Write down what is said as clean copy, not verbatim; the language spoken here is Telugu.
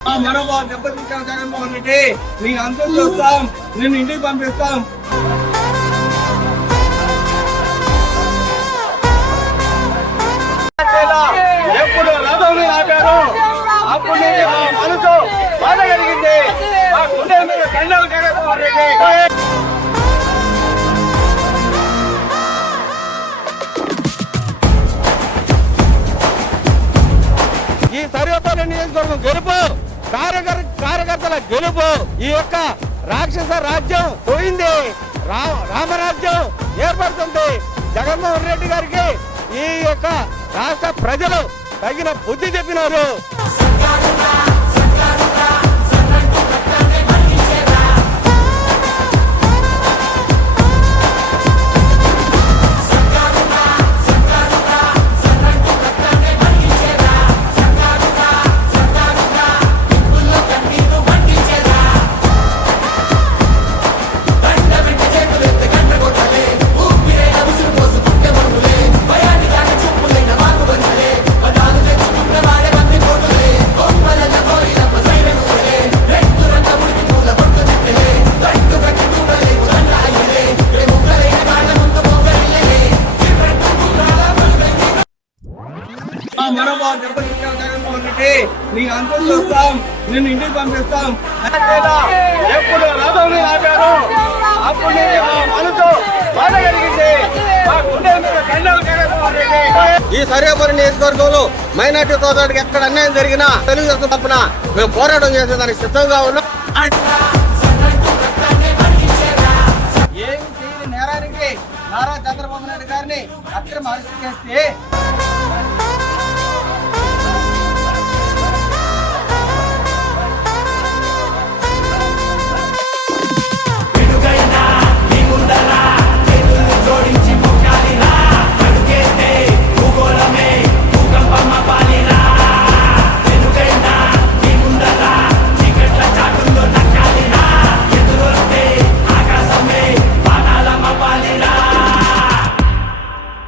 మనోభావం దెబ్బతింటాం జగన్మోహన్ రెడ్డి, నీ అంతం చూస్తాం, నిన్ను ఇంటికి పంపిస్తాం. ఎప్పుడు రథం ఆపారు అప్పుడు నుంచి మా మనసు బాధ కలిగింది, మా గుండె మీద కండలు జగన్మోహన్ రెడ్డి. ఈ సర్వేపల్లి నియోజకవర్గం గెలుపు, కార్యకర్తల గెలుపు. ఈ యొక్క రాక్షస రాజ్యం పోయింది, రామరాజ్యం ఏర్పడుతుంది. జగన్మోహన్ రెడ్డి గారికి ఈ యొక్క రాష్ట్ర ప్రజలు తగిన బుద్ధి చెప్పినారు. మనోభావం దెబ్బతింటాం జగన్మోహన్ రెడ్డి, నీ అంతం చూస్తాం, నిన్ను ఇంటికి పంపిస్తాం. ఎప్పుడు రథం ఆపారు అప్పుడు నుంచి మా మనసు బాధ కలిగింది, మా గుండె మీద కండలు జగన్మోహన్ రెడ్డి. ఈ సర్వేపల్లి నియోజకవర్గంలో మైనార్టీ సోదరుడికి ఎక్కడ అన్యాయం జరిగినా తెలుగుదేశం తరపున మేము పోరాటం చేసేదానికి సిద్ధంగా ఉన్నాం. ఏమి చేయని నేరానికి నారా చంద్రబాబు నాయుడు గారిని అక్రమ అరెస్ట్ చేస్తే